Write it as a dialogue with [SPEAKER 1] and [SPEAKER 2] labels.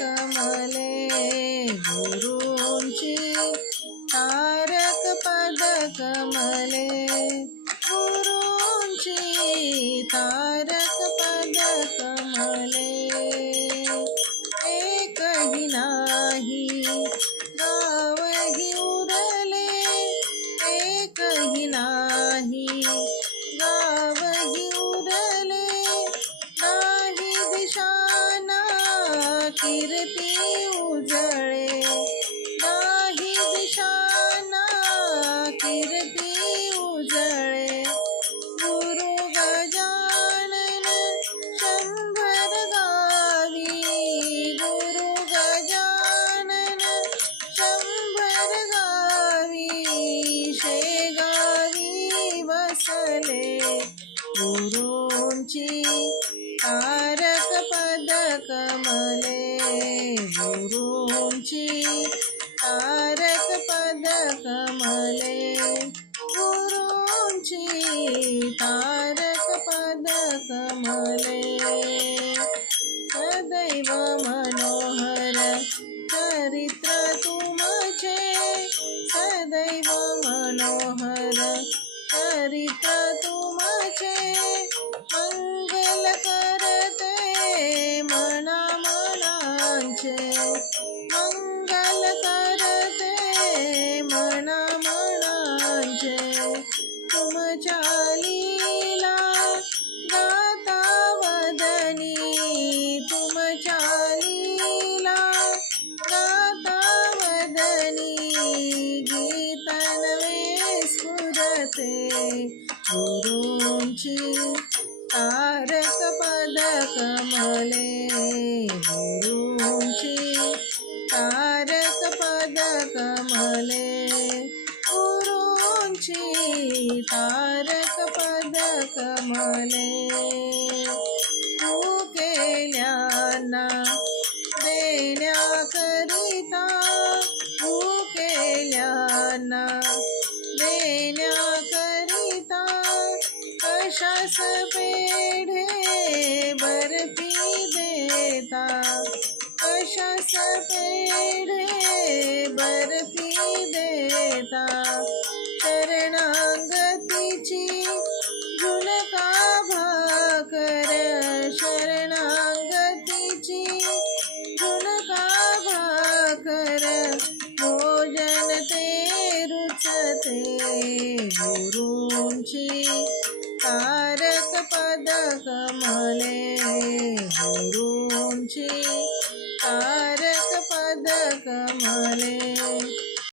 [SPEAKER 1] कमले गुरूंची तारक पद कमले गुरूंची तारक कीर्ती उजळे नाही दिशाना कीर्ती उजळे गुरु गजानन शंभर गावी गुरु गजानन शंभर गावी शेगावी बसले गुरूंची तारक गुरूंची तारक पद कमले। गुरूंची तारक पद कमले। सदैव मनोहर चरित्र तुमचे। सदैव मनोहर चरित्र तुमचे। स्फुरते गुरूंची तारक पद कमले गुरूंची तारक पद कमले गुरूंची तारक पद कमले कशास पेढे बर्फी देता. कशास पेढे बर्फी देता. शरणागतीची झुलका भाकर? शरणागतीची झुलका भाकर? भोजन ते रुचते गुरूंची. तारक पद कमले गुरूंची। तारक पद कमले